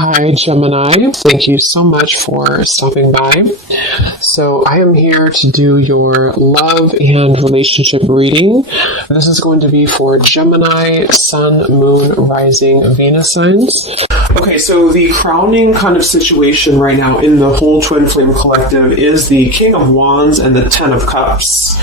Hi, Gemini. Thank you so much for stopping by. So I am here to do your love and relationship reading. This is going to be for Gemini, Sun, Moon, Rising, Venus signs. Okay, so the crowning kind of situation right now in the whole Twin Flame Collective is the King of Wands and the Ten of Cups.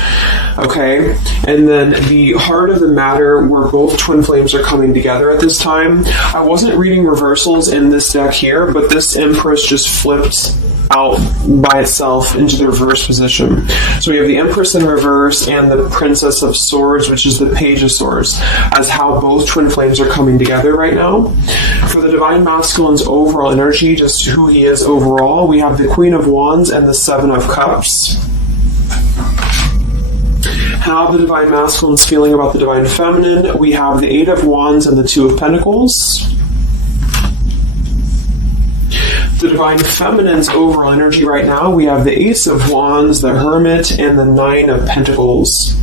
Okay, and then the heart of the matter where both twin flames are coming together at this time. I wasn't reading reversals in this deck here, but this Empress just flipped out by itself into the reverse position. So we have the Empress in reverse and the Princess of Swords, which is the Page of Swords, as how both twin flames are coming together right now. For the Divine Masculine's overall energy, just who he is overall, we have the Queen of Wands and the Seven of Cups. How the Divine Masculine is feeling about the Divine Feminine, we have the Eight of Wands and the Two of Pentacles. The Divine Feminine's overall energy right now, we have the Ace of Wands, the Hermit, and the Nine of Pentacles.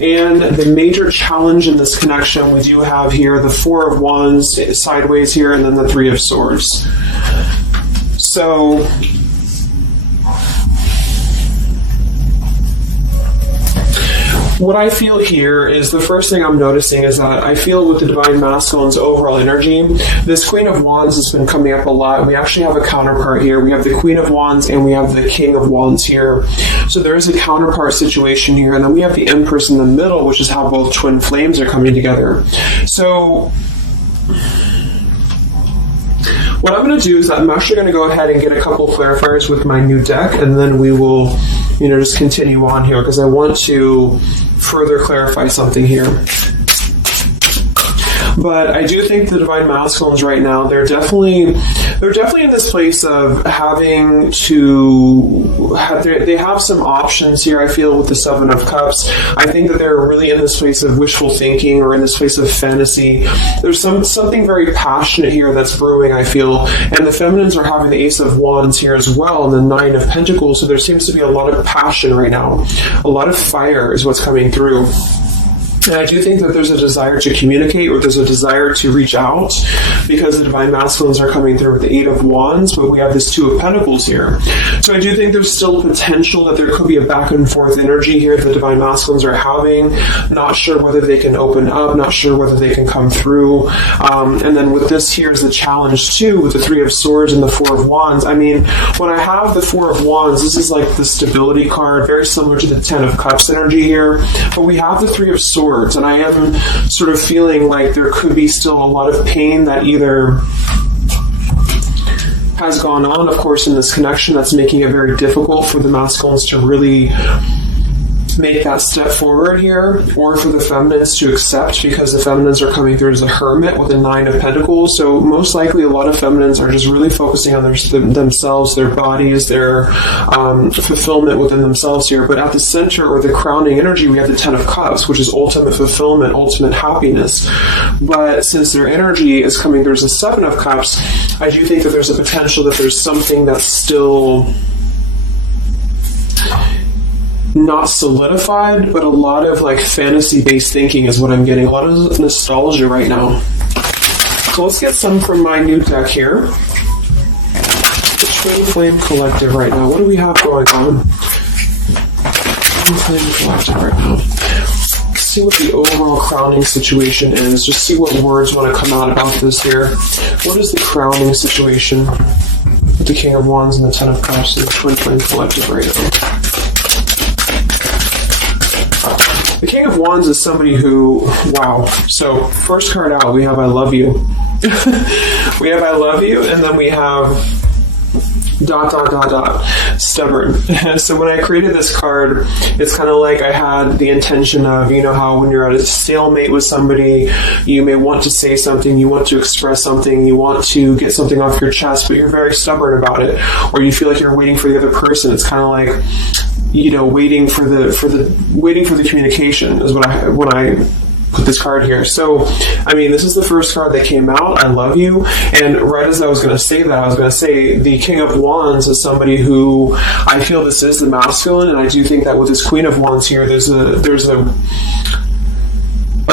And the major challenge in this connection, we do have here the Four of Wands sideways here, and then the Three of Swords. So what I feel here is the first thing I'm noticing is that I feel with the Divine Masculine's overall energy, this Queen of Wands has been coming up a lot. We actually have a counterpart here. We have the Queen of Wands and we have the King of Wands here. So there is a counterpart situation here. And then we have the Empress in the middle, which is how both twin flames are coming together. So what I'm going to do is I'm actually going to go ahead and get a couple clarifiers with my new deck, and then we will, just continue on here because I want to further clarify something here. But I do think the Divine Masculines right now, they're definitely in this place of having to they have some options here, I feel, with the Seven of Cups. I think that they're really in this place of wishful thinking or in this place of fantasy. There's something very passionate here that's brewing, I feel. And the Feminines are having the Ace of Wands here as well and the Nine of Pentacles. So there seems to be a lot of passion right now. A lot of fire is what's coming through. And I do think that there's a desire to communicate or there's a desire to reach out because the Divine Masculines are coming through with the Eight of Wands, but we have this Two of Pentacles here. So I do think there's still potential that there could be a back and forth energy here that the Divine Masculines are having. Not sure whether they can open up, not sure whether they can come through. And then with this, here's the challenge too, with the Three of Swords and the Four of Wands. I mean, when I have the Four of Wands, this is like the stability card, very similar to the Ten of Cups energy here. But we have the Three of Swords. And I am sort of feeling like there could be still a lot of pain that either has gone on, of course, in this connection that's making it very difficult for the masculines to really make that step forward here, or for the feminines to accept because the feminines are coming through as a hermit with a Nine of Pentacles. So most likely a lot of feminines are just really focusing on themselves, their bodies, their fulfillment within themselves here. But at the center or the crowning energy, we have the Ten of Cups, which is ultimate fulfillment, ultimate happiness. But since their energy is coming through as a Seven of Cups, I do think that there's a potential that there's something that's still not solidified, but a lot of like fantasy-based thinking is what I'm getting. A lot of nostalgia right now. So let's get some from my new deck here. The Twin Flame Collective right now. What do we have going on? Twin Flame Collective right now. Let's see what the overall crowning situation is. Just see what words want to come out about this here. What is the crowning situation with the King of Wands and the Ten of Cups and the Twin Flame Collective right now? The King of Wands is somebody who, wow. So first card out, we have I love you. We have I love you, and then we have ... stubborn. So when I created this card, it's kind of like I had the intention of, how when you're at a stalemate with somebody, you may want to say something, you want to express something, you want to get something off your chest, but you're very stubborn about it, or you feel like you're waiting for the other person. It's kind of like, waiting for the communication is when I put this card here. So, I mean, this is the first card that came out, I love you, and right as I was going to say that, I was going to say the King of Wands is somebody who I feel this is the masculine, and I do think that with this Queen of Wands here, there's a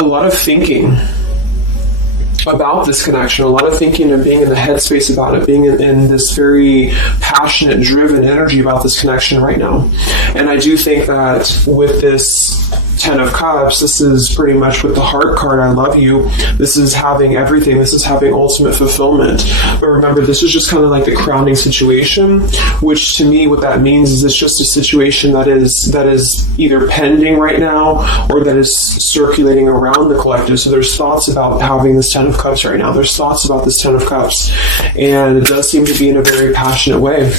lot of thinking about this connection, a lot of thinking and being in the headspace about it, being in this very passionate, driven energy about this connection right now. And I do think that with this Ten of Cups, this is pretty much with the heart card, I love you. This is having everything. This is having ultimate fulfillment. But remember, this is just kind of like the crowning situation, which to me, what that means is it's just a situation that is either pending right now or that is circulating around the collective. So there's thoughts about having this Ten of Cups right now. There's thoughts about this Ten of Cups. And it does seem to be in a very passionate way.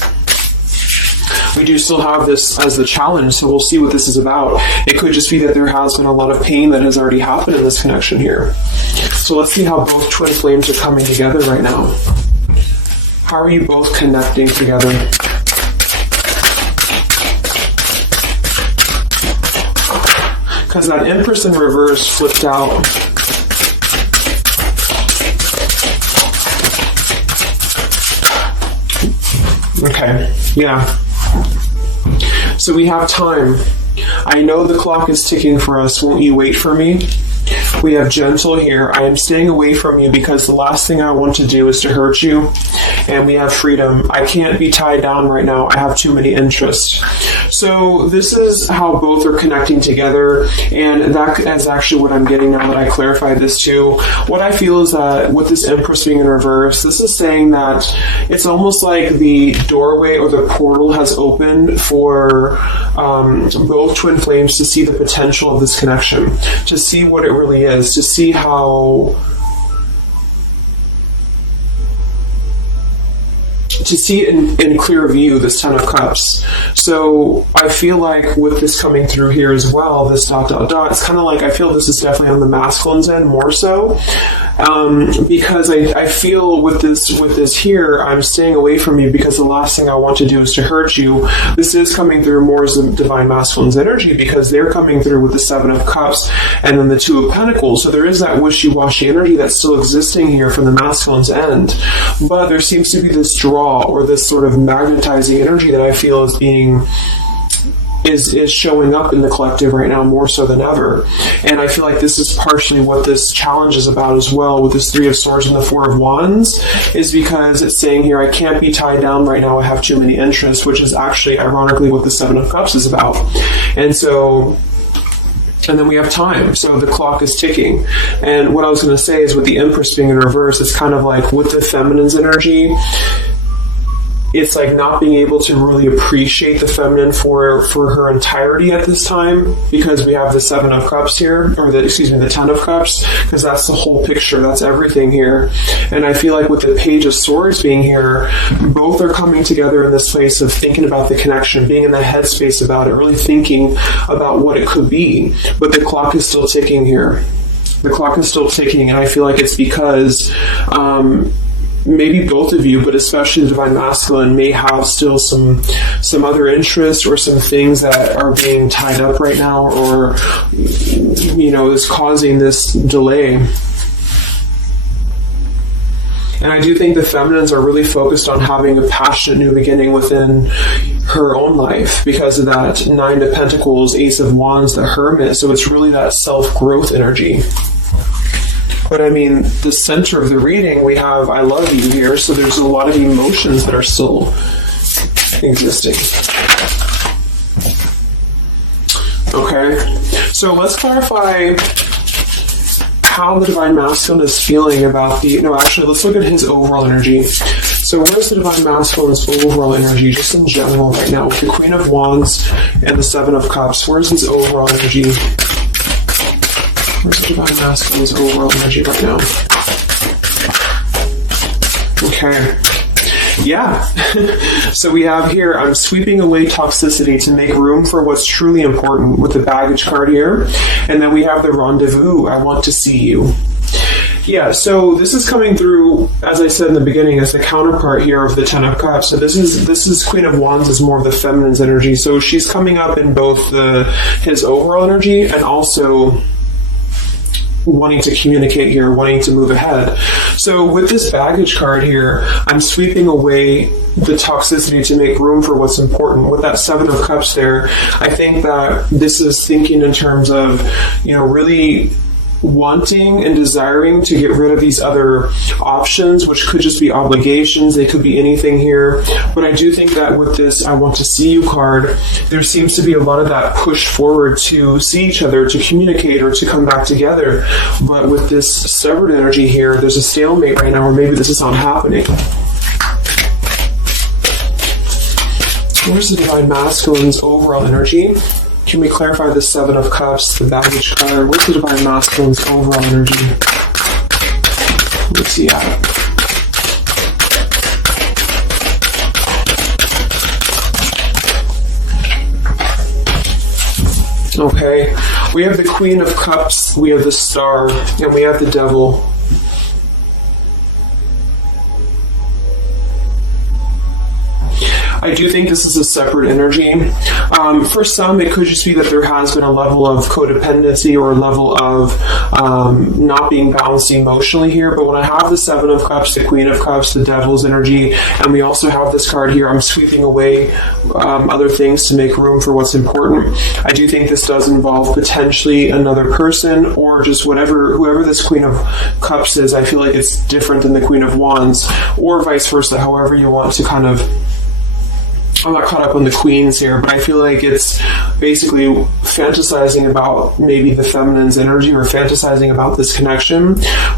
We do still have this as the challenge, so we'll see what this is about. It could just be that there has been a lot of pain that has already happened in this connection here. So let's see how both twin flames are coming together right now. How are you both connecting together? Because that Empress in reverse flipped out. Okay, yeah. So we have time. I know the clock is ticking for us. Won't you wait for me? We have gentle here. I am staying away from you because the last thing I want to do is to hurt you. And we have freedom. I can't be tied down right now. I have too many interests. So this is how both are connecting together. And that is actually what I'm getting now that I clarified this too. What I feel is that with this Empress being in reverse, this is saying that it's almost like the doorway or the portal has opened for both twin flames to see the potential of this connection, to see what it really is, to see how... to see it in clear view, this Ten of Cups. So I feel like with this coming through here as well, this ... it's kind of like I feel this is definitely on the masculine's end more so, because I feel with this here, I'm staying away from you because the last thing I want to do is to hurt you. This is coming through more as the divine masculine's energy because they're coming through with the Seven of Cups and then the Two of Pentacles. So there is that wishy-washy energy that's still existing here from the masculine's end, but there seems to be this draw or this sort of magnetizing energy that I feel is being is showing up in the collective right now more so than ever. And I feel like this is partially what this challenge is about as well with this Three of Swords and the Four of Wands, is because it's saying here, I can't be tied down right now, I have too many interests, which is actually ironically what the Seven of Cups is about. And then we have time, so the clock is ticking. And what I was going to say is with the Empress being in reverse, it's kind of like with the feminine's energy, it's like not being able to really appreciate the feminine for her entirety at this time, because we have the Seven of Cups here, or the Ten of Cups, because that's the whole picture, that's everything here. And I feel like with the Page of Swords being here, both are coming together in this place of thinking about the connection, being in the headspace about it, really thinking about what it could be. But the clock is still ticking here. The clock is still ticking, and I feel like it's because maybe both of you, but especially the Divine Masculine, may have still some other interests or some things that are being tied up right now, or is causing this delay. And I do think the feminines are really focused on having a passionate new beginning within her own life because of that Nine of Pentacles, Ace of Wands, the Hermit. So it's really that self-growth energy. But I mean, the center of the reading, we have I love you here, so there's a lot of emotions that are still existing. Okay, so let's clarify how the Divine Masculine is feeling about let's look at his overall energy. So where's the Divine Masculine's overall energy, just in general right now, with the Queen of Wands and the Seven of Cups? Where's his overall energy? Where's the Divine Masculine's overall energy right now? Okay. Yeah. So we have here, I'm sweeping away toxicity to make room for what's truly important with the baggage card here. And then we have the rendezvous, I want to see you. Yeah, so this is coming through, as I said in the beginning, as the counterpart here of the Ten of Cups. So this is Queen of Wands is more of the feminine's energy. So she's coming up in both his overall energy and also wanting to communicate here, wanting to move ahead. So with this baggage card here, I'm sweeping away the toxicity to make room for what's important. With that Seven of Cups there, I think that this is thinking in terms of, really wanting and desiring to get rid of these other options, which could just be obligations. They could be anything here. But I do think that with this I want to see you card, there seems to be a lot of that push forward to see each other, to communicate, or to come back together. But with this severed energy here, there's a stalemate right now, or maybe this is not happening. Where's the Divine Masculine's overall energy? Can we clarify the Seven of Cups, the baggage card? What's the Divine Masculine's overall energy? Let's see how. Okay, we have the Queen of Cups, we have the Star, and we have the Devil. I do think this is a separate energy. For some, it could just be that there has been a level of codependency or a level of not being balanced emotionally here. But when I have the Seven of Cups, the Queen of Cups, the Devil's energy, and we also have this card here, I'm sweeping away other things to make room for what's important. I do think this does involve potentially another person, or just whoever this Queen of Cups is. I feel like it's different than the Queen of Wands, or vice versa, however you want to kind of. I'm not caught up on the queens here, but I feel like it's basically fantasizing about maybe the feminine's energy, or fantasizing about this connection,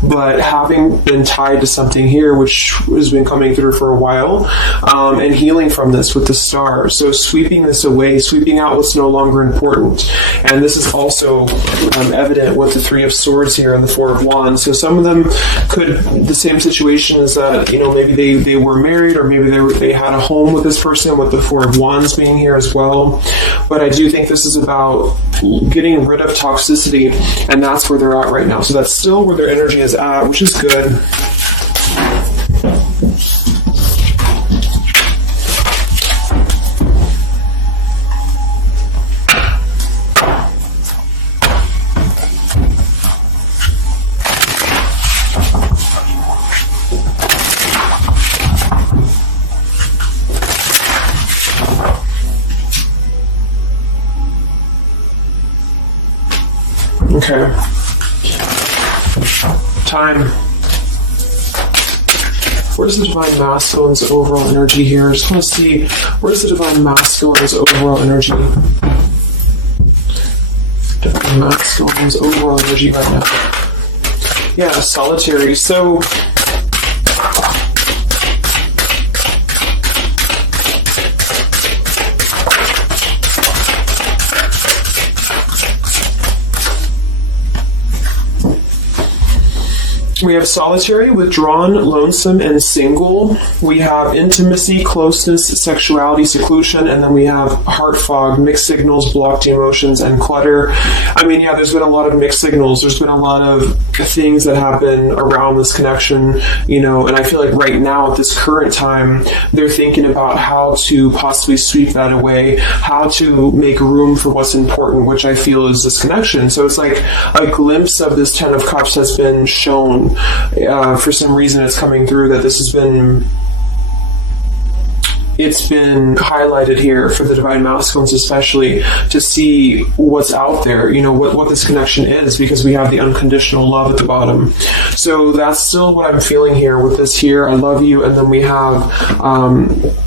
but having been tied to something here, which has been coming through for a while, and healing from this with the Star. So sweeping this away, sweeping out what's no longer important. And this is also evident with the Three of Swords here and the Four of Wands. So some of them the same situation is that, maybe they were married, or maybe they had a home with this person, with the Four of Wands being here as well. But I do think this is about getting rid of toxicity, and that's where they're at right now. So that's still where their energy is at, which is good. Okay. Time. Where's the Divine Masculine's overall energy here? I just want to see, where's the Divine Masculine's overall energy? Divine Masculine's overall energy right now. Yeah, solitary. So we have solitary, withdrawn, lonesome, and single. We have intimacy, closeness, sexuality, seclusion, and then we have heart fog, mixed signals, blocked emotions, and clutter. I mean, yeah, there's been a lot of mixed signals. There's been a lot of things that happen around this connection, and I feel like right now at this current time, they're thinking about how to possibly sweep that away, how to make room for what's important, which I feel is this connection. So it's like a glimpse of this Ten of Cups has been shown. For some reason it's coming through that this has been highlighted here for the Divine Masculines, especially to see what's out there, what this connection is, because we have the unconditional love at the bottom. So that's still what I'm feeling here with this here. I love you. And then we have,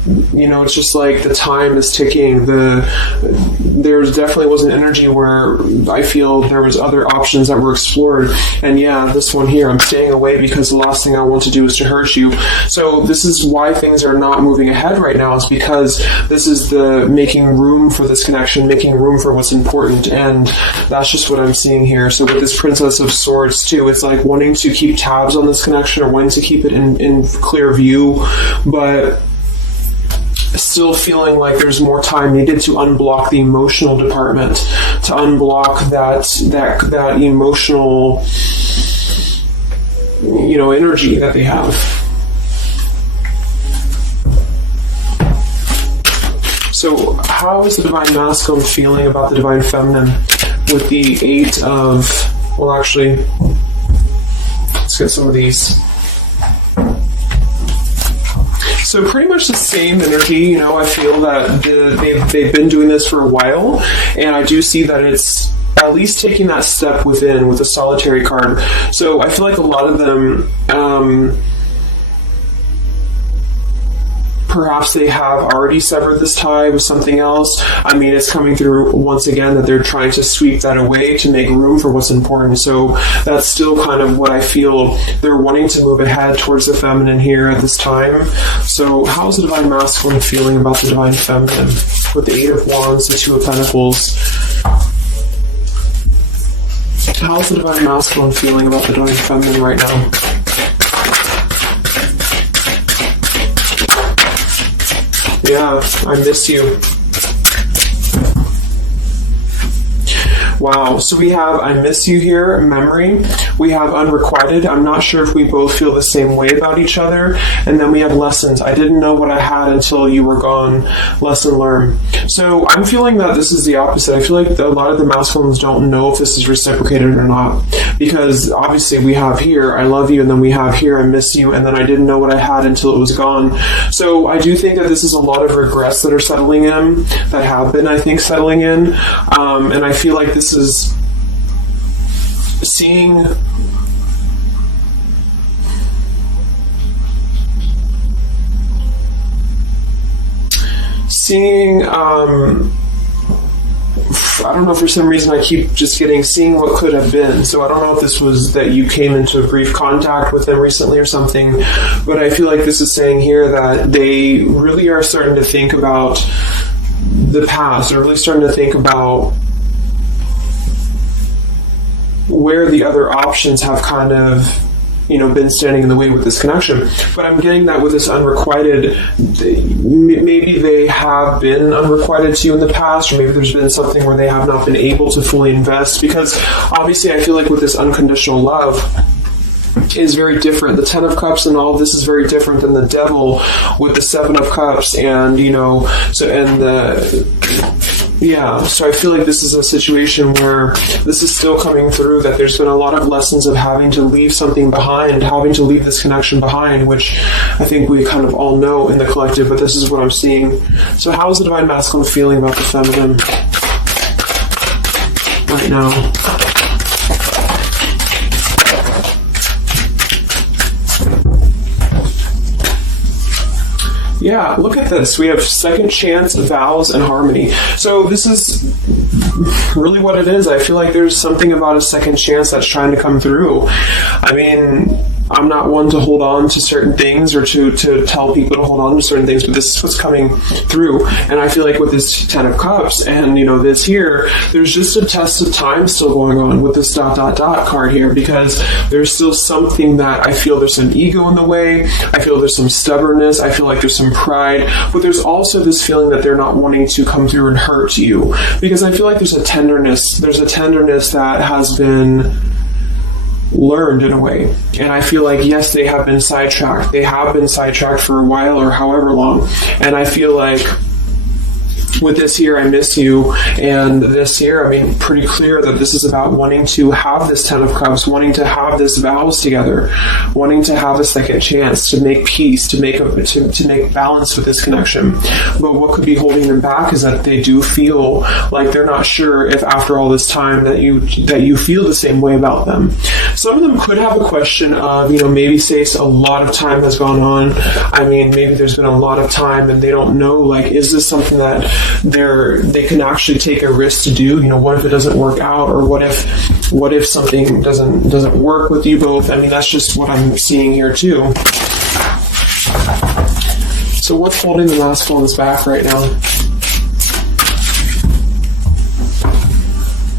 it's just like the time is ticking. There definitely was an energy where I feel there was other options that were explored. And yeah, this one here, I'm staying away because the last thing I want to do is to hurt you. So this is why things are not moving ahead right now, is because this is the making room for this connection, making room for what's important, and that's just what I'm seeing here. So with this Princess of Swords too, it's like wanting to keep tabs on this connection, or wanting to keep it in clear view, but still feeling like there's more time needed to unblock the emotional department, to unblock that emotional energy that they have. So how is the Divine Masculine feeling about the Divine Feminine with the Eight of... Well, actually, let's get some of these. So pretty much the same energy, I feel that they've been doing this for a while, and I do see that it's at least taking that step within with the solitary card. So I feel like a lot of them, perhaps they have already severed this tie with something else. I mean, it's coming through once again that they're trying to sweep that away to make room for what's important. So that's still kind of what I feel. They're wanting to move ahead towards the feminine here at this time. So how's the Divine Masculine feeling about the Divine Feminine? With the Eight of Wands, the Two of Pentacles. How's the Divine Masculine feeling about the Divine Feminine right now? Yeah, I miss you. Wow, so we have I miss you here, memory. We have unrequited. I'm not sure if we both feel the same way about each other. And then we have lessons. I didn't know what I had until you were gone. Lesson learned. So I'm feeling that this is the opposite. I feel like a lot of the masculines don't know if this is reciprocated or not. Because obviously we have here, I love you, and then we have here, I miss you, and then I didn't know what I had until it was gone. So I do think that this is a lot of regrets that are settling in, that have been, I think, settling in. And I feel like this is seeing I don't know, for some reason I keep just seeing what could have been. So I don't know if this was that you came into a brief contact with them recently or something, but I feel like this is saying here that they really are starting to think about the past. They're really starting to think about where the other options have kind of, been standing in the way with this connection. But I'm getting that with this unrequited, maybe they have been unrequited to you in the past, or maybe there's been something where they have not been able to fully invest, because obviously I feel like with this unconditional love is very different. The Ten of Cups and all of this is very different than the Devil with the Seven of Cups, and so I feel like this is a situation where this is still coming through, that there's been a lot of lessons of having to leave something behind, having to leave this connection behind, which I think we kind of all know in the collective, but this is what I'm seeing. So how is the Divine Masculine feeling about the feminine right now? Yeah, look at this. We have second chance, vows, and harmony. So this is really what it is. I feel like there's something about a second chance that's trying to come through. I mean, I'm not one to hold on to certain things or to tell people to hold on to certain things, but this is what's coming through. And I feel like with this Ten of Cups and, this here, there's just a test of time still going on with this ... card here, because there's still something that I feel there's some ego in the way. I feel there's some stubbornness. I feel like there's some pride, but there's also this feeling that they're not wanting to come through and hurt you, because I feel like there's a tenderness that has been learned in a way. And I feel like, yes, they have been sidetracked. They have been sidetracked for a while or however long. And I feel like with this here, I miss you, and this here, I mean, pretty clear that this is about wanting to have this Ten of Cups, wanting to have this vows together, wanting to have a second chance to make peace, to make balance with this connection. But what could be holding them back is that they do feel like they're not sure if after all this time that you feel the same way about them. Some of them could have a question of, maybe say a lot of time has gone on. I mean, maybe there's been a lot of time and they don't know, like, is this something that they can actually take a risk to do? What if it doesn't work out, or what if something doesn't work with you both? I mean, that's just what I'm seeing here too. So what's holding the masculines back right now?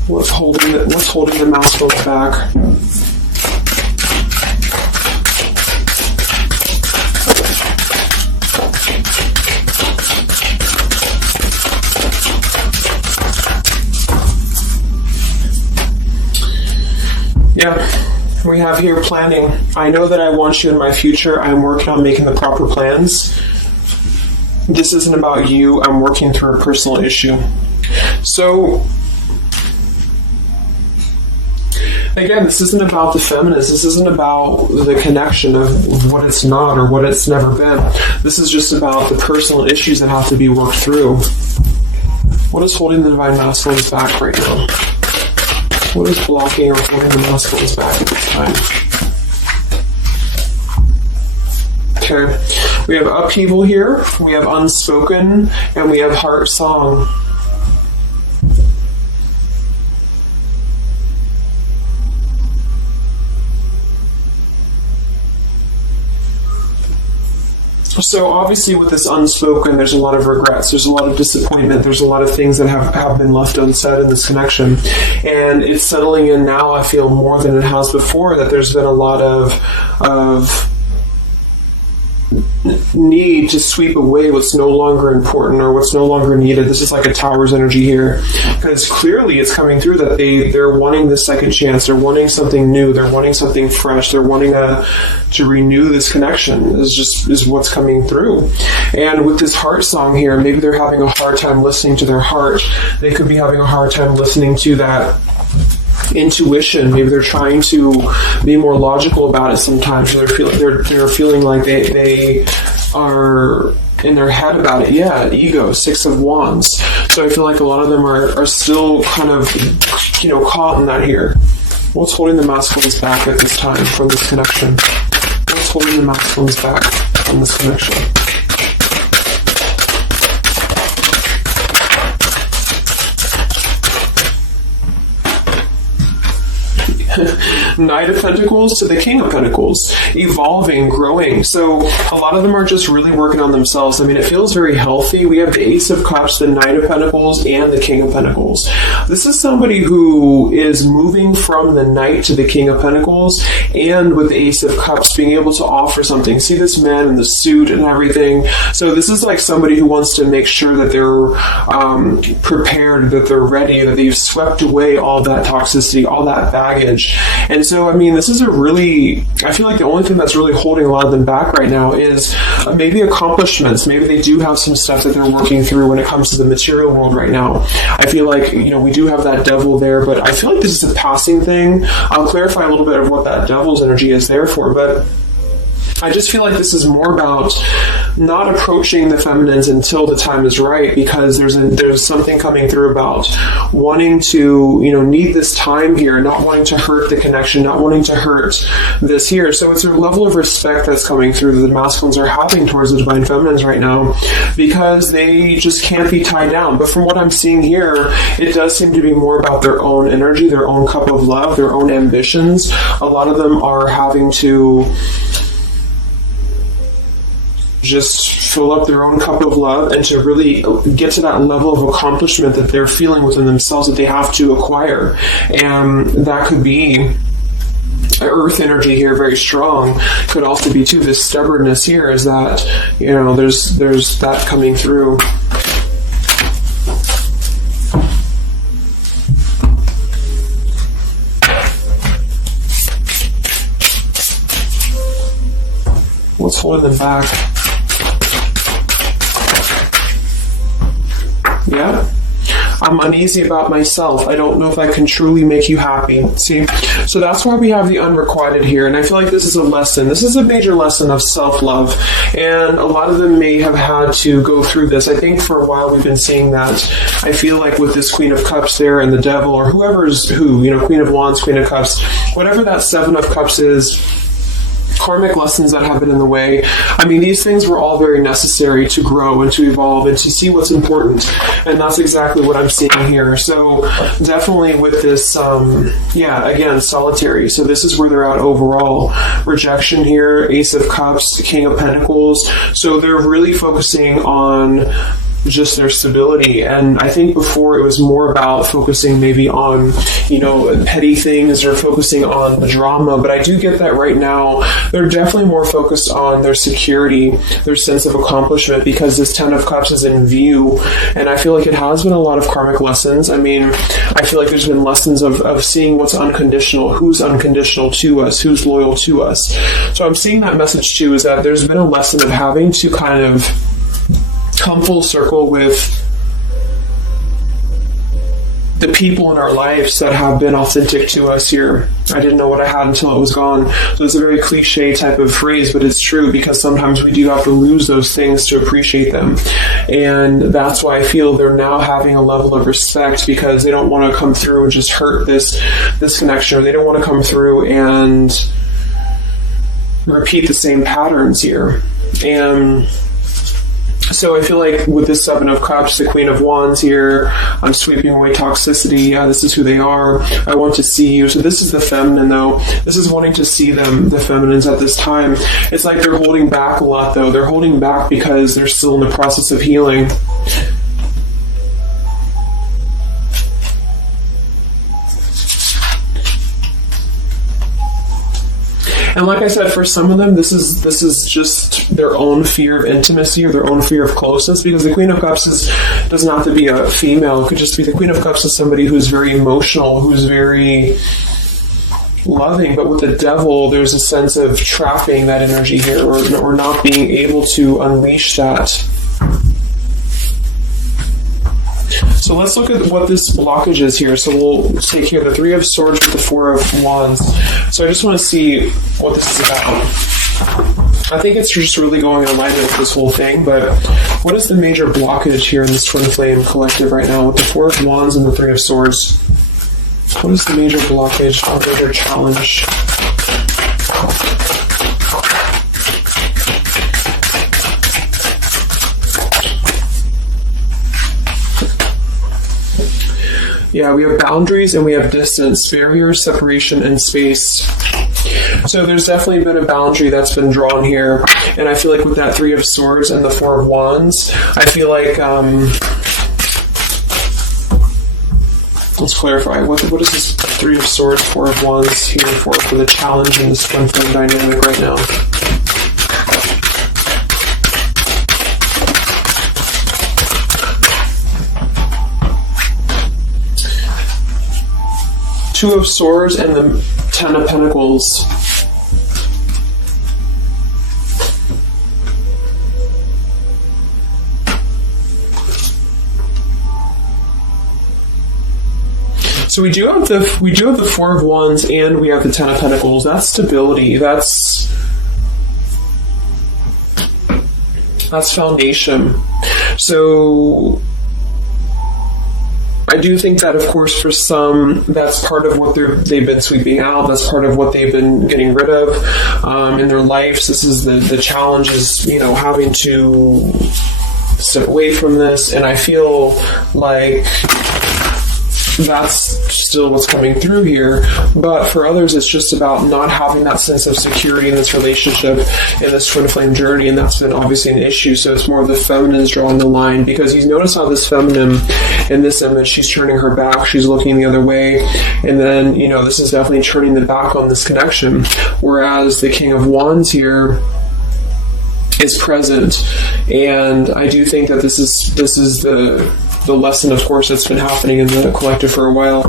What's holding the masculines back? Yeah, we have here planning. I know that I want you in my future. I'm working on making the proper plans. This isn't about you. I'm working through a personal issue. So, again, this isn't about the feminist. This isn't about the connection of what it's not or what it's never been. This is just about the personal issues that have to be worked through. What is holding the Divine Masculines back right now? What is blocking or holding the masculines back at this time? Okay, we have upheaval here, we have unspoken, and we have heart song. So obviously with this unspoken, there's a lot of regrets, there's a lot of disappointment, there's a lot of things that have been left unsaid in this connection. And it's settling in now, I feel, more than it has before, that there's been a lot of need to sweep away what's no longer important or what's no longer needed. This is like a tower's energy here, because clearly it's coming through that they're wanting this second chance, they're wanting something new, they're wanting something fresh, they're wanting to renew this connection is what's coming through. And with this heart song here, maybe they're having a hard time listening to their heart. They could be having a hard time listening to that intuition. Maybe they're trying to be more logical about it sometimes. They're feeling like they are in their head about it. Yeah, ego, 6 of Wands. So I feel like a lot of them are still kind of, caught in that here. What's holding the masculines back at this time from this connection? What's holding the masculines back from this connection? Knight of Pentacles to the King of Pentacles, evolving, growing. So a lot of them are just really working on themselves. I mean, it feels very healthy. We have the Ace of Cups, the Knight of Pentacles, and the King of Pentacles. This is somebody who is moving from the Knight to the King of Pentacles, and with the Ace of Cups, being able to offer something. See this man in the suit and everything. So this is like somebody who wants to make sure that they're prepared, that they're ready, that they've swept away all that toxicity, all that baggage. And so, I mean, this is I feel like the only thing that's really holding a lot of them back right now is maybe accomplishments. Maybe they do have some stuff that they're working through when it comes to the material world right now. I feel like, we do have that devil there, but I feel like this is a passing thing. I'll clarify a little bit of what that devil's energy is there for, but I just feel like this is more about not approaching the feminines until the time is right, because there's something coming through about wanting to, need this time here, not wanting to hurt the connection, not wanting to hurt this here. So it's a level of respect that's coming through that the masculines are having towards the divine feminines right now, because they just can't be tied down. But from what I'm seeing here, it does seem to be more about their own energy, their own cup of love, their own ambitions. A lot of them are having to just fill up their own cup of love and to really get to that level of accomplishment that they're feeling within themselves that they have to acquire. And that could be earth energy here, very strong. Could also be too this stubbornness here, is that there's that coming through. What's holding them back? Yeah. I'm uneasy about myself. I don't know if I can truly make you happy. See? So that's why we have the unrequited here. And I feel like this is a lesson. This is a major lesson of self-love. And a lot of them may have had to go through this. I think for a while we've been seeing that. I feel like with this Queen of Cups there and the Devil, or whoever's who, Queen of Wands, Queen of Cups, whatever that Seven of Cups is, karmic lessons that have been in the way. I mean, these things were all very necessary to grow and to evolve and to see what's important. And that's exactly what I'm seeing here. So definitely with this, again, solitary. So this is where they're at overall. Rejection here, Ace of Cups, King of Pentacles. So they're really focusing on just their stability. And I think before it was more about focusing maybe on, petty things or focusing on the drama. But I do get that right now they're definitely more focused on their security, their sense of accomplishment, because this Ten of Cups is in view. And I feel like it has been a lot of karmic lessons. I mean, I feel like there's been lessons of seeing what's unconditional, who's unconditional to us, who's loyal to us. So I'm seeing that message too, is that there's been a lesson of having to kind of come full circle with the people in our lives that have been authentic to us here. I didn't know what I had until it was gone. So it's a very cliche type of phrase, but it's true, because sometimes we do have to lose those things to appreciate them. And that's why I feel they're now having a level of respect, because they don't want to come through and just hurt this connection, or they don't want to come through and repeat the same patterns here. And so I feel like with this Seven of Cups, the Queen of Wands here, I'm sweeping away toxicity. Yeah, this is who they are. I want to see you. So this is the feminine, though. This is wanting to see them, the feminines at this time. It's like they're holding back a lot, though. They're holding back because they're still in the process of healing. And like I said, for some of them, this is just their own fear of intimacy, or their own fear of closeness, because the Queen of Cups doesn't have to be a female. It could just be the Queen of Cups is somebody who's very emotional, who's very loving. But with the Devil, there's a sense of trapping that energy here, or not being able to unleash that. So let's look at what this blockage is here. So we'll take here the Three of Swords with the Four of Wands. So I just want to see what this is about. I think it's just really going in alignment with this whole thing, but what is the major blockage here in this Twin Flame collective right now with the Four of Wands and the Three of Swords? What is the major blockage or major challenge? Yeah, we have boundaries and we have distance, barriers, separation, and space. So there's definitely been a boundary that's been drawn here. And I feel like with that Three of Swords and the Four of Wands, I feel like, let's clarify, what is this Three of Swords, Four of Wands here for the challenge in this Twin Flame dynamic right now? Two of Swords and the Ten of Pentacles. So we do have the Four of Wands and we have the Ten of Pentacles. That's stability. That's foundation. So I do think that, of course, for some, that's part of what they've been sweeping out. That's part of what they've been getting rid of in their lives. This is the challenge is, having to step away from this. And I feel like that's still what's coming through here. But for others, it's just about not having that sense of security in this relationship, in this Twin Flame journey, and that's been obviously an issue. So it's more of the feminines drawing the line, because you notice how this feminine in this image, she's turning her back, she's looking the other way, and then, this is definitely turning the back on this connection. Whereas the King of Wands here is present, and I do think that this is the lesson, of course, that's been happening in the collective for a while.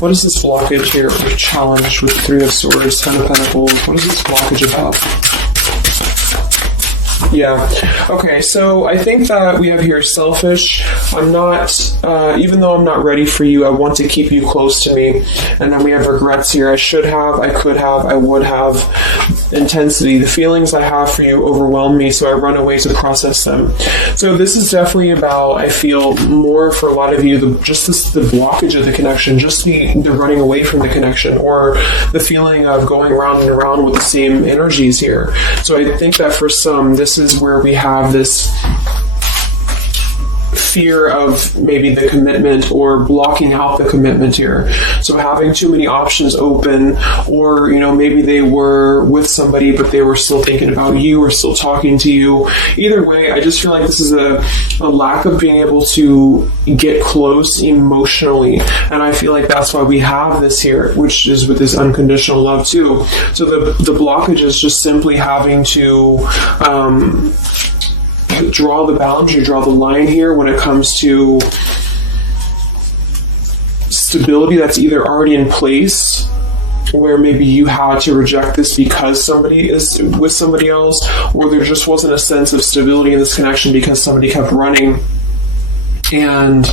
What is this blockage here, or challenge with Three of Swords, Ten of Pentacles? What is this blockage about? Yeah. Okay, so I think that we have here selfish. I'm not, even though I'm not ready for you, I want to keep you close to me. And then we have regrets here. I should have, I could have, I would have. Intensity. The feelings I have for you overwhelm me, so I run away to process them. So this is definitely about, I feel, more for a lot of you, the blockage of the connection, just the running away from the connection, or the feeling of going around and around with the same energies here. So I think that for some, this is where we have this fear of maybe the commitment, or blocking out the commitment here. So having too many options open, or, maybe they were with somebody, but they were still thinking about you or still talking to you. Either way, I just feel like this is a lack of being able to get close emotionally. And I feel like that's why we have this here, which is with this unconditional love too. So the blockage is just simply having to, draw the boundary, draw the line here when it comes to stability that's either already in place, where maybe you had to reject this because somebody is with somebody else, or there just wasn't a sense of stability in this connection because somebody kept running and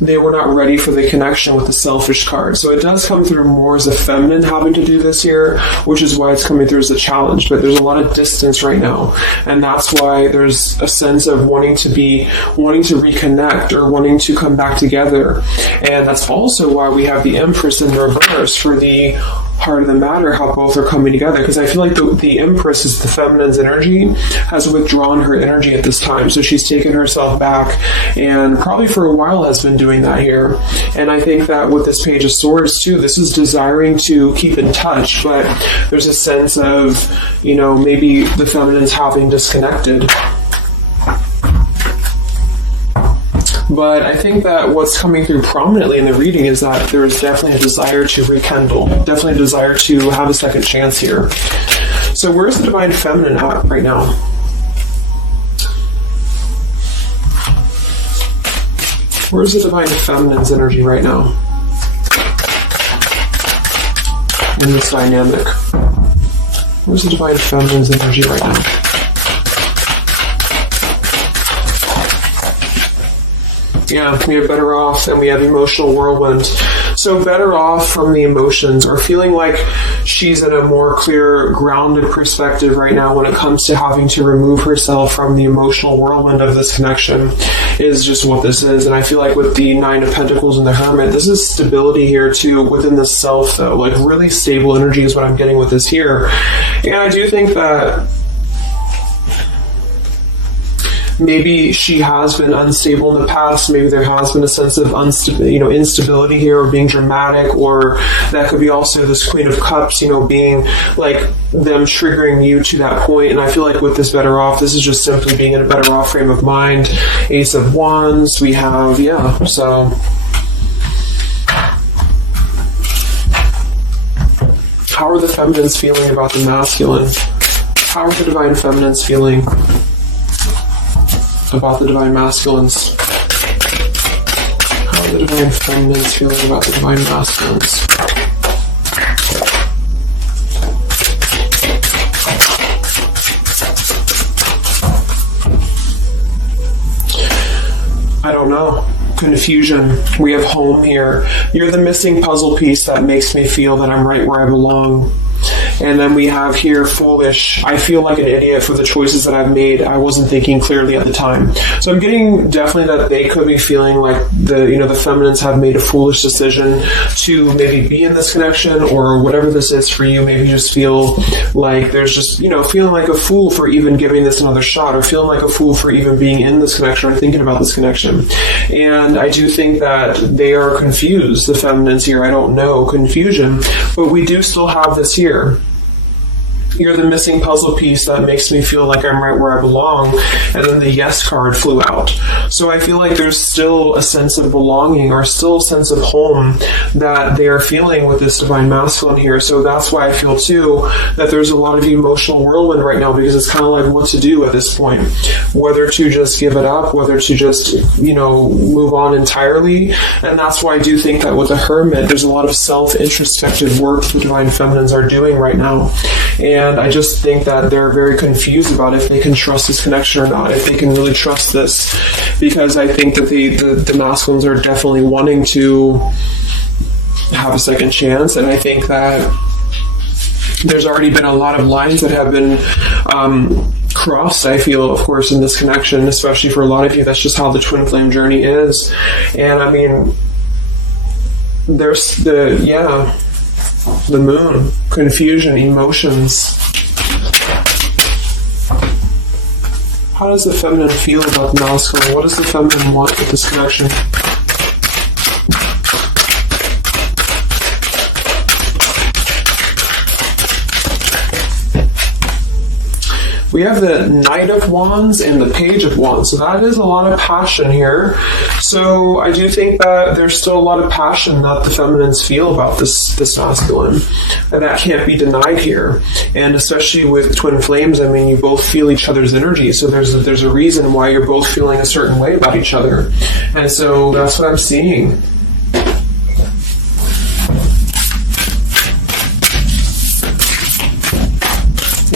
they were not ready for the connection with the selfish card. So it does come through more as a feminine having to do this here, which is why it's coming through as a challenge. But there's a lot of distance right now, and that's why there's a sense of wanting to reconnect or wanting to come back together. And that's also why we have the Empress in reverse for the heart of the matter, how both are coming together, because I feel like the Empress is the feminine's energy, has withdrawn her energy at this time. So she's taken herself back, and probably for a while has been doing that here. And I think that with this Page of Swords too, this is desiring to keep in touch, but there's a sense of, maybe the feminine's having disconnected. But I think that what's coming through prominently in the reading is that there is definitely a desire to rekindle, definitely a desire to have a second chance here. So where's the Divine Feminine at right now? Where's the Divine Feminine's energy right now in this dynamic? Where's the Divine Feminine's energy right now? Yeah, we have Better Off and we have Emotional Whirlwind. So Better Off from the emotions, or feeling like she's in a more clear, grounded perspective right now when it comes to having to remove herself from the emotional whirlwind of this connection, is just what this is. And I feel like with the Nine of Pentacles and the Hermit, this is stability here too within the self, though. Like really stable energy is what I'm getting with this here. And I do think that maybe she has been unstable in the past. Maybe there has been a sense of instability here, or being dramatic, or that could be also this Queen of Cups, being like them triggering you to that point. And I feel like with this Better Off, this is just simply being in a better off frame of mind. Ace of Wands, we have, so how are the feminines feeling about the masculine? How are the Divine Feminines feeling about the Divine Masculines? How are the Divine Feminines feeling about the Divine Masculines? I don't know. Confusion. We have Home here. You're the missing puzzle piece that makes me feel that I'm right where I belong. And then we have here Foolish. I feel like an idiot for the choices that I've made. I wasn't thinking clearly at the time. So I'm getting definitely that they could be feeling like the feminines have made a foolish decision to maybe be in this connection, or whatever this is for you. Maybe just feel like there's just, feeling like a fool for even giving this another shot, or feeling like a fool for even being in this connection or thinking about this connection. And I do think that they are confused, the feminines here. I don't know, confusion. But we do still have this here. You're the missing puzzle piece that makes me feel like I'm right where I belong. And then the Yes card flew out. So I feel like there's still a sense of belonging, or still a sense of home that they are feeling with this Divine Masculine here. So that's why I feel too that there's a lot of emotional whirlwind right now, because it's kind of like what to do at this point. Whether to just give it up, whether to just, move on entirely. And that's why I do think that with the Hermit, there's a lot of self-introspective work the Divine Feminines are doing right now. And I just think that they're very confused about if they can trust this connection or not, if they can really trust this, because I think that the masculines are definitely wanting to have a second chance. And I think that there's already been a lot of lines that have been crossed, I feel, of course, in this connection, especially for a lot of you. That's just how the twin flame journey is. And I mean, there's the Moon, confusion, emotions. How does the feminine feel about the masculine? What does the feminine want with this connection? We have the Knight of Wands and the Page of Wands. So that is a lot of passion here. So I do think that there's still a lot of passion that the feminines feel about this masculine. And that can't be denied here. And especially with twin flames, I mean, you both feel each other's energy. So there's a reason why you're both feeling a certain way about each other. And so that's what I'm seeing.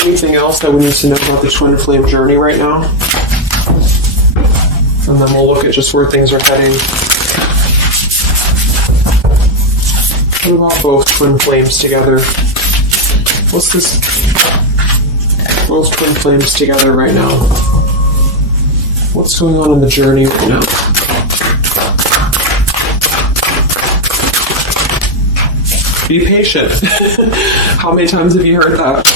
Anything else that we need to know about the twin flame journey right now? And then we'll look at just where things are heading. What about both twin flames together? What's this? Both twin flames together right now. What's going on in the journey right now? Be patient. How many times have you heard that?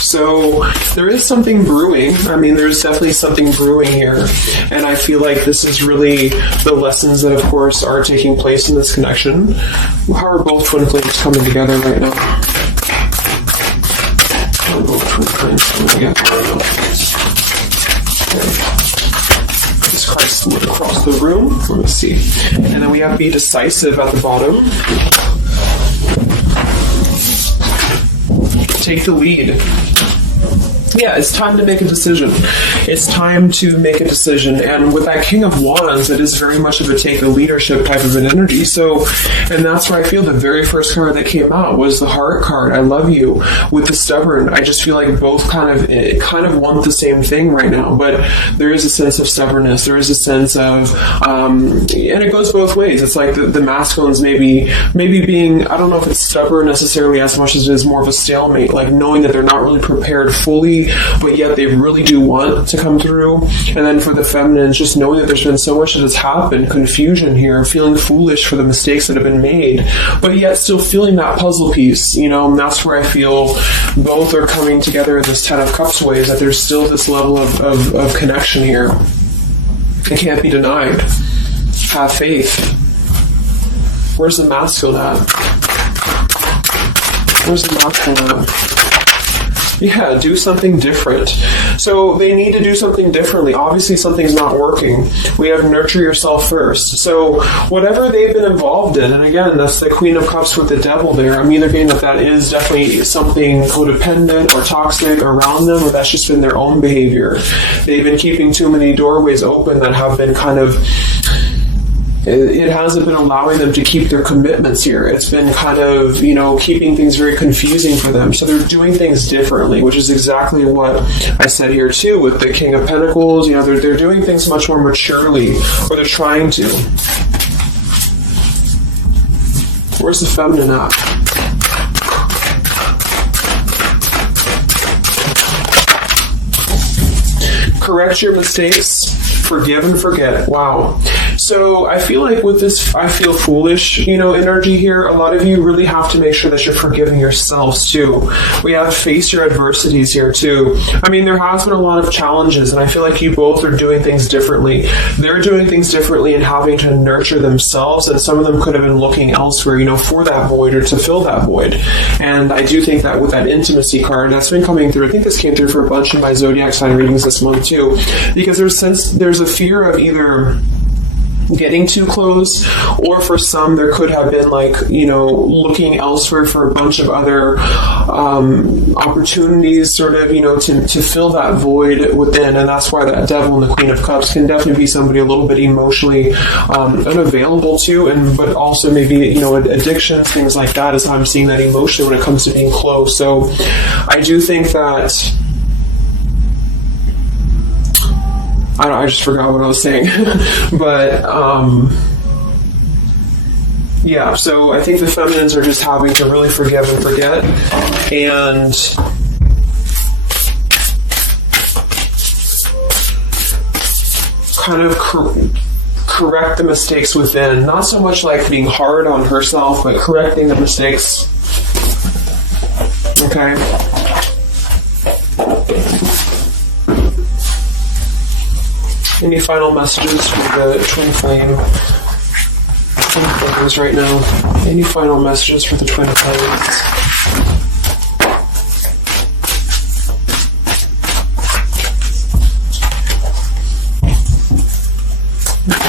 So there is something brewing. I mean, there's definitely something brewing here. And I feel like this is really the lessons that, of course, are taking place in this connection. How are both twin flames coming together right now? How are both twin flames coming together right now? Okay. Just Christ look across the room. Let me see. And then we have be decisive at the bottom. Take the lead. Yeah, it's time to make a decision. It's time to make a decision. And with that King of Wands, it is very much of a take the leadership type of an energy. So, and that's where I feel the very first card that came out was the Heart card. I love you. With the Stubborn, I just feel like both kind of want the same thing right now. But there is a sense of stubbornness. There is a sense of, and it goes both ways. It's like the masculines maybe being, I don't know if it's stubborn necessarily as much as it is more of a stalemate, like knowing that they're not really prepared fully, but yet they really do want to come through. And then for the feminines, just knowing that there's been so much that has happened, confusion here, feeling foolish for the mistakes that have been made, but yet still feeling that puzzle piece, you know. And that's where I feel both are coming together in this Ten of Cups ways, that there's still this level of connection here. It can't be denied. Have faith. Where's the masculine at? Where's the masculine at? Yeah, do something different. So they need to do something differently. Obviously, something's not working. We have nurture yourself first. So whatever they've been involved in, and again, that's the Queen of Cups with the Devil there. I'm either getting that is definitely something codependent or toxic around them, or that's just been their own behavior. They've been keeping too many doorways open that have been kind of... It hasn't been allowing them to keep their commitments here. It's been kind of, keeping things very confusing for them. So they're doing things differently, which is exactly what I said here too with the King of Pentacles. They're doing things much more maturely, or they're trying to. Where's the feminine at? Correct your mistakes. Forgive and forget. Wow. So I feel like with this I feel foolish, energy here, a lot of you really have to make sure that you're forgiving yourselves too. We have to face your adversities here too. I mean, there has been a lot of challenges, and I feel like you both are doing things differently. They're doing things differently and having to nurture themselves, and some of them could have been looking elsewhere, for that void or to fill that void. And I do think that with that intimacy card that's been coming through, I think this came through for a bunch of my zodiac sign readings this month too, because there's a fear of either getting too close, or for some there could have been looking elsewhere for a bunch of other opportunities sort of to fill that void within. And that's why that Devil and the Queen of Cups can definitely be somebody a little bit emotionally unavailable to, but also maybe addictions, things like that is how I'm seeing that emotion when it comes to being close. So I do think that I just forgot what I was saying. But, yeah, so I think the feminines are just having to really forgive and forget. And kind of correct the mistakes within. Not so much like being hard on herself, but correcting the mistakes. Okay? Any final messages for the twin flames right now? Any final messages for the twin flames?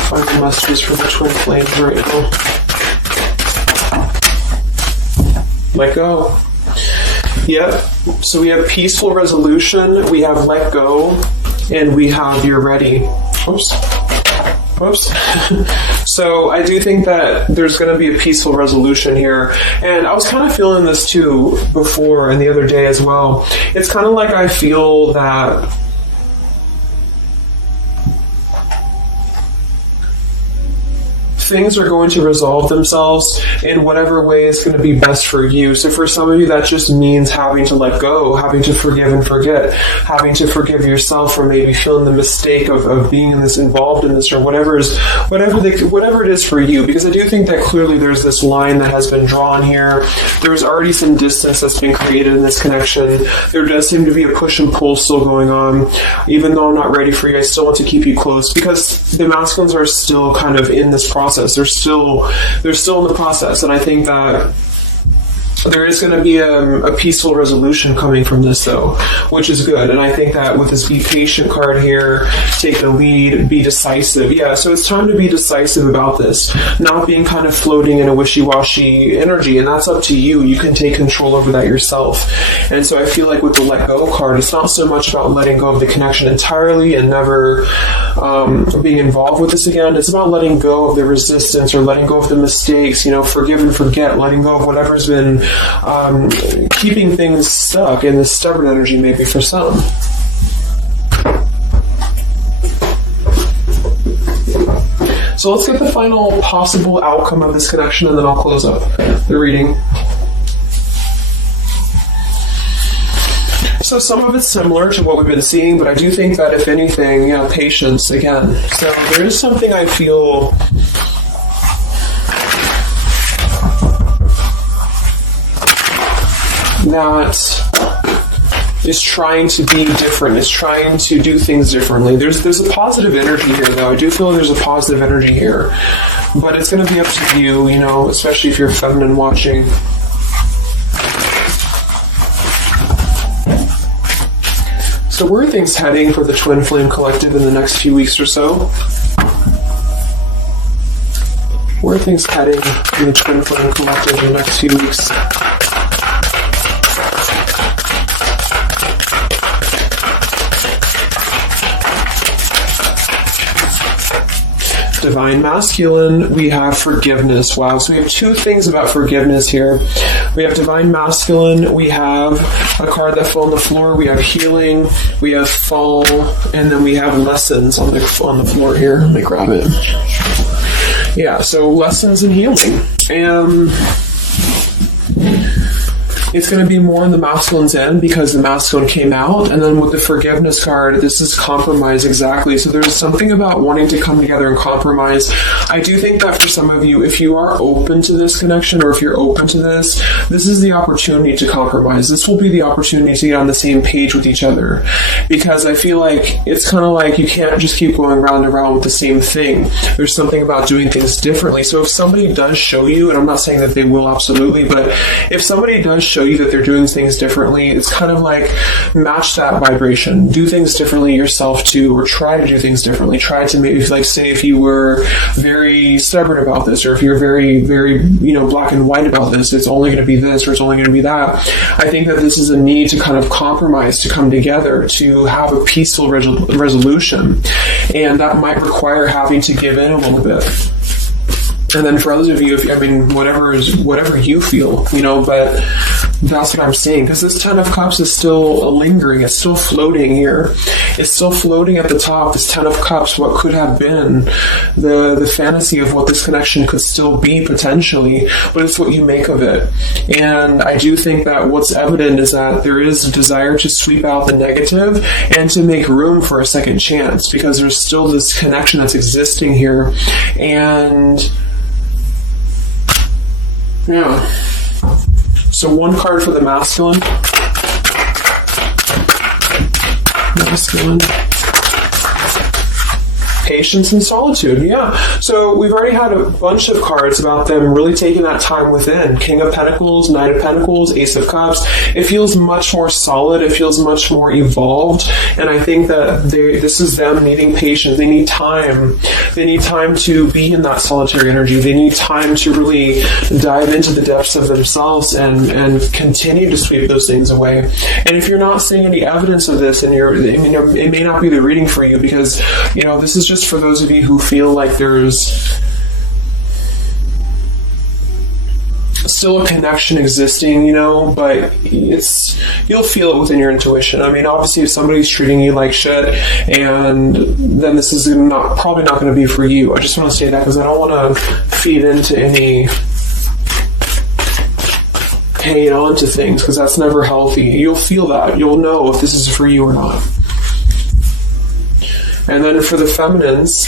Final messages for the twin flames right now. Let go. Yep. So we have peaceful resolution. We have let go. And we have you're ready. Oops. So I do think that there's going to be a peaceful resolution here. And I was kind of feeling this too before and the other day as well. It's kind of like I feel that things are going to resolve themselves in whatever way is going to be best for you. So for some of you, that just means having to let go, having to forgive and forget, having to forgive yourself for maybe feeling the mistake of being involved in this, or whatever it is for you. Because I do think that clearly there's this line that has been drawn here. There's already some distance that's been created in this connection. There does seem to be a push and pull still going on. Even though I'm not ready for you, I still want to keep you close, because the masculines are still kind of in this process. They're still in the process, and I think that there is going to be a peaceful resolution coming from this, though, which is good. And I think that with this Be Patient card here, take the lead, be decisive. Yeah, so it's time to be decisive about this, not being kind of floating in a wishy-washy energy, and that's up to you. You can take control over that yourself. And so I feel like with the Let Go card, it's not so much about letting go of the connection entirely and never being involved with this again. It's about letting go of the resistance, or letting go of the mistakes, forgive and forget, letting go of whatever's been keeping things stuck in this stubborn energy, maybe for some. So let's get the final possible outcome of this connection, and then I'll close up the reading. So some of it's similar to what we've been seeing, but I do think that if anything, patience again. So there is something I feel that is trying to be different, is trying to do things differently. There's a positive energy here, though. I do feel there's a positive energy here. But it's going to be up to you, especially if you're feminine watching. So where are things heading for the Twin Flame Collective in the next few weeks or so? Where are things heading in the Twin Flame Collective in the next few weeks? Divine Masculine, we have forgiveness. Wow, so we have two things about forgiveness here. We have Divine Masculine, we have a card that fell on the floor, we have healing, we have fall, and then we have lessons on the floor here. Let me grab it. Yeah, so lessons and healing. And it's going to be more in the masculine's end because the masculine came out. And then with the forgiveness card, this is compromise exactly. So there's something about wanting to come together and compromise. I do think that for some of you, if you are open to this connection, or if you're open to this is the opportunity to compromise. This will be the opportunity to get on the same page with each other. Because I feel like it's kind of like you can't just keep going round and round with the same thing. There's something about doing things differently. So if somebody does show you, and I'm not saying that they will absolutely, but if somebody does show you that they're doing things differently, it's kind of like match that vibration. Do things differently yourself too, or try to do things differently. Try to maybe, like, say if you were very stubborn about this, or if you're very, very, black and white about this, it's only going to be this, or it's only going to be that. I think that this is a need to kind of compromise, to come together, to have a peaceful resolution. And that might require having to give in a little bit. And then for others of you, whatever you feel, but that's what I'm saying. Because this Ten of Cups is still lingering. It's still floating here. It's still floating at the top. This Ten of Cups, what could have been, the fantasy of what this connection could still be potentially, but it's what you make of it. And I do think that what's evident is that there is a desire to sweep out the negative and to make room for a second chance, because there's still this connection that's existing here. And yeah. So one card for the masculine. Masculine. Patience and solitude, yeah. So we've already had a bunch of cards about them really taking that time within. King of Pentacles, Knight of Pentacles, Ace of Cups. It feels much more solid. It feels much more evolved. And I think that this is them needing patience. They need time. They need time to be in that solitary energy. They need time to really dive into the depths of themselves and continue to sweep those things away. And if you're not seeing any evidence of this, and it may not be the reading for you, because this is just for those of you who feel like there's still a connection existing, but you'll feel it within your intuition. I mean, obviously, if somebody's treating you like shit, and then this is probably not going to be for you. I just want to say that because I don't want to feed into any hanging on to things, because that's never healthy. You'll feel that. You'll know if this is for you or not. And then for the feminines,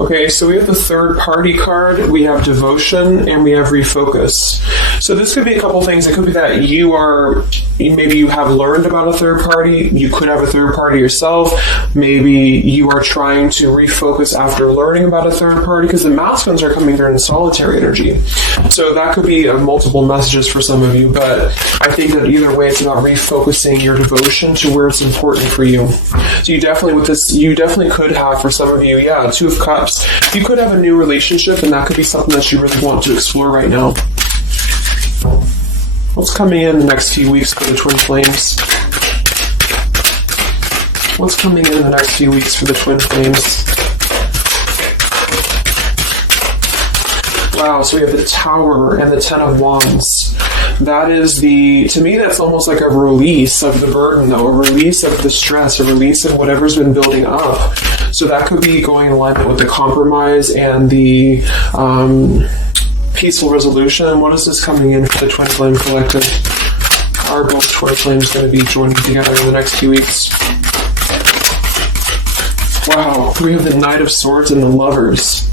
okay, so we have the third party card, we have devotion, and we have refocus. So this could be a couple things. It could be that maybe you have learned about a third party. You could have a third party yourself. Maybe you are trying to refocus after learning about a third party, because the masculines are coming there in solitary energy. So that could be multiple messages for some of you, but I think that either way, it's about refocusing your devotion to where it's important for you. So you definitely could have, for some of you, Two of Cups. You could have a new relationship, and that could be something that you really want to explore right now. What's coming in the next few weeks for the twin flames? What's coming in the next few weeks for the twin flames? Wow, so we have the Tower and the Ten of Wands. That is to me, that's almost like a release of the burden, though, a release of the stress, a release of whatever's been building up. So that could be going in alignment with the compromise and the peaceful resolution. What is this coming in for the Twin Flame Collective? Are both Twin Flames going to be joining together in the next few weeks? Wow, we have the Knight of Swords and the Lovers.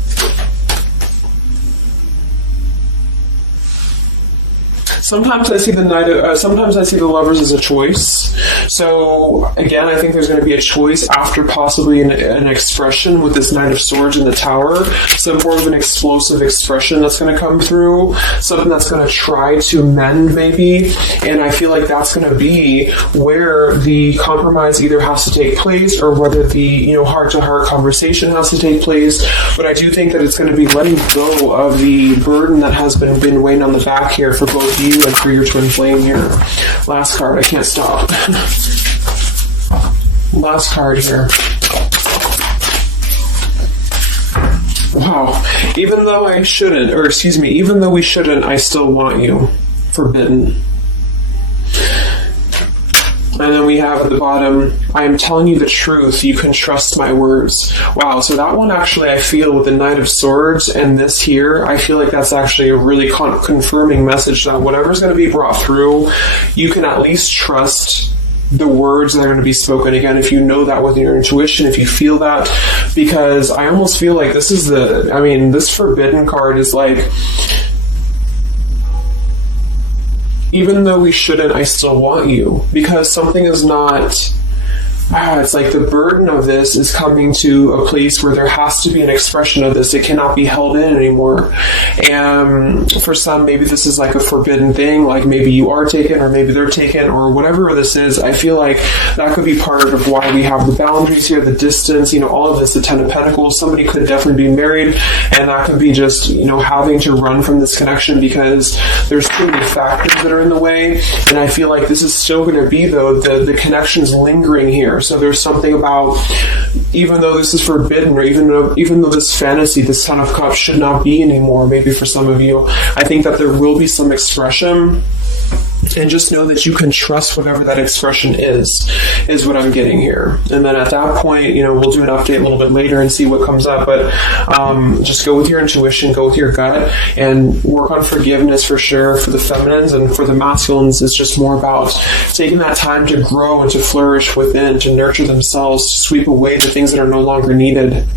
Sometimes I see sometimes I see the Lovers as a choice. So again, I think there's going to be a choice after possibly an expression with this Knight of Swords in the Tower. So more of an explosive expression that's going to come through, something that's going to try to mend maybe. And I feel like that's going to be where the compromise either has to take place, or whether the heart-to-heart conversation has to take place. But I do think that it's going to be letting go of the burden that has been weighing on the back here for both you and for your twin flame here. Last card, I can't stop. Last card here. Wow. Even though we shouldn't, I still want you. Forbidden. And then we have at the bottom, I am telling you the truth, you can trust my words. Wow, so that one actually, I feel with the Knight of Swords and this here, I feel like that's actually a really confirming message that whatever's going to be brought through, you can at least trust the words that are going to be spoken. Again, if you know that with your intuition, if you feel that, because I almost feel like this Forbidden card is like, even though we shouldn't, I still want you. Because something is not... it's like the burden of this is coming to a place where there has to be an expression of this. It cannot be held in anymore. And for some, maybe this is like a forbidden thing, like maybe you are taken or maybe they're taken or whatever this is. I feel like that could be part of why we have the boundaries here, the distance, all of this, the Ten of Pentacles. Somebody could definitely be married, and that could be just, having to run from this connection because there's too many factors that are in the way. And I feel like this is still going to be, though, the connection's lingering here. So there's something about, even though this is forbidden, or even though this fantasy, this Ten of Cups should not be anymore, maybe for some of you, I think that there will be some expression. And just know that you can trust whatever that expression is what I'm getting here. And then at that point, we'll do an update a little bit later and see what comes up. But just go with your intuition, go with your gut, and work on forgiveness for sure for the feminines. And for the masculines, it's just more about taking that time to grow and to flourish within, to nurture themselves, to sweep away the things that are no longer needed.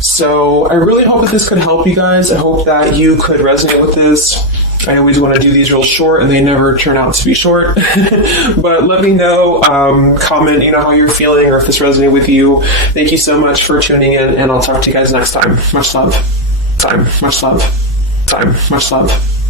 So I really hope that this could help you guys. I hope that you could resonate with this. I always want to do these real short, and they never turn out to be short. But let me know, comment, how you're feeling, or if this resonated with you. Thank you so much for tuning in, and I'll talk to you guys next time. Much love. Much love. Much love.